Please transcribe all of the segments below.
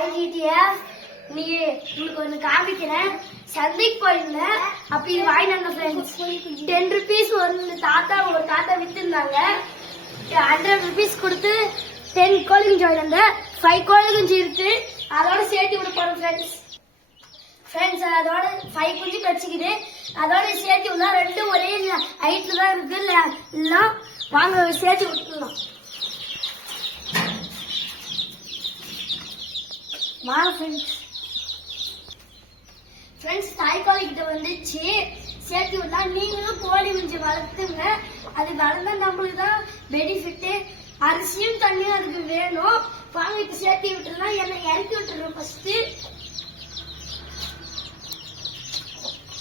Hi நீ உங்களுக்கு ஒன்று காமிக்கிறேன். சந்தைக்கு போயிருந்தேன் அப்ப இது வாங்கிட்டு வந்த ஃப்ரெண்ட்ஸ் டென் ருபீஸ் ஒரு தாத்தா ஒரு தாத்தா விற்றுருந்தாங்க ஹண்ட்ரட் ருபீஸ் கொடுத்து டென் கோழி குஞ்சு வாங்கிட்டு ஃபைவ் கோழி குஞ்சு இருக்கு. அதோட சேர்த்து விட போறோம் ஃப்ரெண்ட்ஸ் ஃப்ரெண்ட்ஸ் அதோட ஃபைவ் குஞ்சு கச்சிக்குது அதோட சேர்த்து விடலாம். ரெண்டும் ஒரே ஹைட்டில் தான் இருக்கு. இல்ல வாங்க சேர்த்து விட்டுலாம் வாங்க ஃப்ரெண்ட்ஸ் ஃப்ரெண்ட்ஸ் தாய்க்கால் கிட்ட வந்துச்சு சேர்த்து விட்டா நீங்களும் கோழி குஞ்சு வளர்த்துங்க. அது வளர்ந்தா நம்மளுக்கு தான் பெனிஃபிட்டு அரிசியும் தண்ணியும் அதுக்கு வேணும். வாங்க இப்ப சேர்த்து விட்டுருந்தா என்ன இறக்கி விட்டுருவோம் ஃபஸ்ட்டு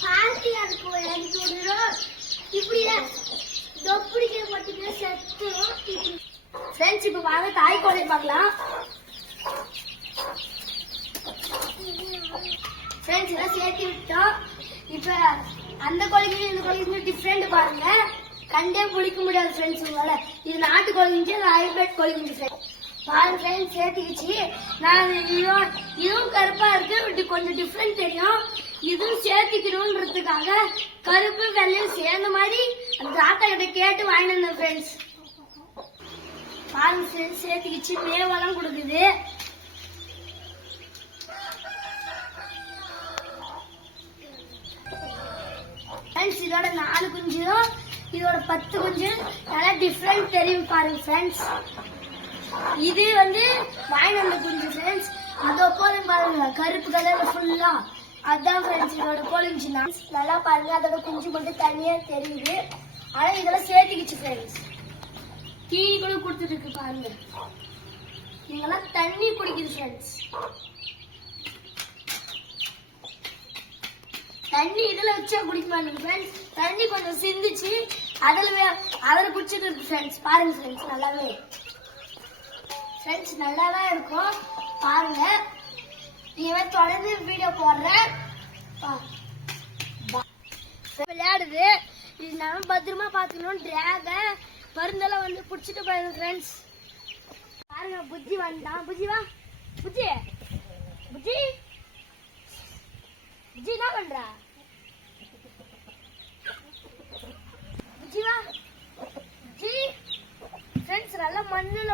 பாசியா இருக்கும் இறக்கி விட்டுறோம் இப்படி தொப்பிடிக்கிற மட்டும்தான் செத்துரும் ஃப்ரெண்ட்ஸ் இப்போ வாங்க தாய் கோழி பார்க்கலாம். ஃப்ரெண்ட்ஸ் எல்லாம் சேர்த்து விட்டோம். இப்போ அந்த கோழிக்கும் இந்த கோழிக்கும் டிஃப்ரெண்ட் பாருங்க. கண்டே பிடிக்க முடியாது ஃப்ரெண்ட்ஸ் உங்களால். இது நாட்டு கோழி குஞ்சு அது ஹைபிரிட் கோழிஞ்சு ஃப்ரெண்ட்ஸ் பாருங்க ஃப்ரெண்ட்ஸ் சேர்த்துக்கிச்சு. நான் இதுவும் இதுவும் கருப்பாக இருக்கு. இப்படி கொஞ்சம் டிஃப்ரெண்ட் தெரியும். இதுவும் சேர்த்துக்கணுன்றதுக்காக கருப்பு வெள்ளையும் சேர்ந்த மாதிரி அந்த தாத்தா கிட்ட கேட்டு வாங்கினேன் ஃப்ரெண்ட்ஸ் பாருங்க ஃப்ரெண்ட்ஸ் சேர்த்துக்கிச்சு. மேவெல்லாம் கொடுக்குது ஃப்ரெண்ட்ஸ் இதோட நாலு குஞ்சும் இதோட பத்து குஞ்சு. நல்லா டிஃப்ரெண்ட் தெரியும் பாருங்க ஃப்ரெண்ட்ஸ் இது வந்து வாங்கிட்டு வந்த குஞ்சு ஃப்ரெண்ட்ஸ் அதோ போதும் பாருங்க கருப்பு கலர்ல ஃபுல்லா அதான் ஃப்ரெண்ட்ஸ் இதோட கோழிஞ்சு நல்லா பாருங்க அதோட குஞ்சு மட்டும் தனியா தெரியுது. ஆனா இதெல்லாம் சேர்த்துக்கிச்சு ஃப்ரெண்ட்ஸ் தீனி கூட கொடுத்துட்டு இருக்கு பாருங்க. இங்கெல்லாம் தண்ணி குடிக்குது ஃப்ரெண்ட்ஸ் தண்ணி இதுல வச்சா குடிக்க மாட்டேங்குது ஃப்ரெண்ட்ஸ் தண்ணி கொஞ்சம் சிந்திச்சு அதுல அதில் அதுல குடிச்சிட்டு இருக்கு ஃப்ரெண்ட்ஸ் பாருங்க ஃப்ரெண்ட்ஸ் நல்லாவே. ஃப்ரெண்ட்ஸ் நல்லா தான் இருக்கும். பாருங்க. இவன் தொடர்ந்து வீடியோ போடுறேன். விளையாடுது. இது நம்ம பத்திரமா பாத்துக்கணும் டிராக மருந்தெல்லாம் வந்து புடிச்சிட்டு போயிருங்க ஃப்ரெண்ட்ஸ் பாருங்க புஜ்ஜி வந்தான் புஜ்ஜி வா. புஜ்ஜி. புஜ்ஜி. புஜ்ஜி என்ன பண்ற புஜ்ஜி வா புஜ்ஜி ஃப்ரெண்ட்ஸ் நல்லா மண்ணில்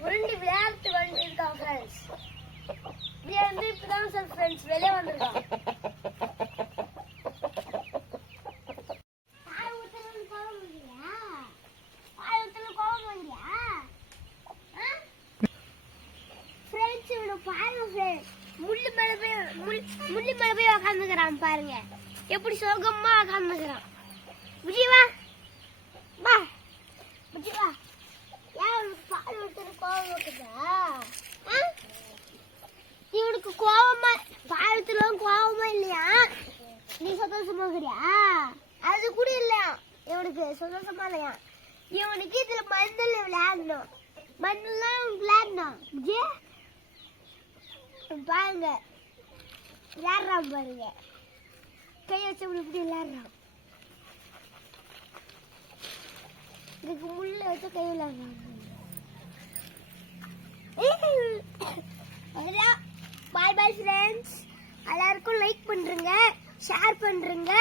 உருண்டி விளையாட்டு வந்துருக்கான் ஃப்ரெண்ட்ஸ் இது வந்து இப்பதான் சார் ஃப்ரெண்ட்ஸ் வெளியே வந்திருக்கான். பால் பாருங்க முள்ளு மேல போய் முள்ளு மேல போய் உக்காந்துக்கிறான் பாருங்க. எப்படி சுகமா உக்காந்துக்கிறான். புஜி வா வா புஜி வா ஏன் உனக்கு பால் ஊத்துற கோவம் இருக்குதா ஆ? இவனுக்கு கோவமா பால் கோவமா இல்லையா? நீ சந்தோஷமா இருக்கிறியா? அது கூட இல்லையா? இவனுக்கு சந்தோஷமா இல்லையா? இவனுக்கு இதுல மண்ணில் விளையாடணும். மண்ணெல்லாம் விளையாடணும். ஜே. பாருங்க. விளையாடுறான் பாருங்க. கை வச்சு இப்படி விளையாடுறான். இதுக்கு முள்ள வச்சு கை விளையாடுறான் பாய் பாய் ஃப்ரெண்ட்ஸ் எல்லாருக்கும் லைக் பண்றீங்க ஷேர் பண்ணுறீங்க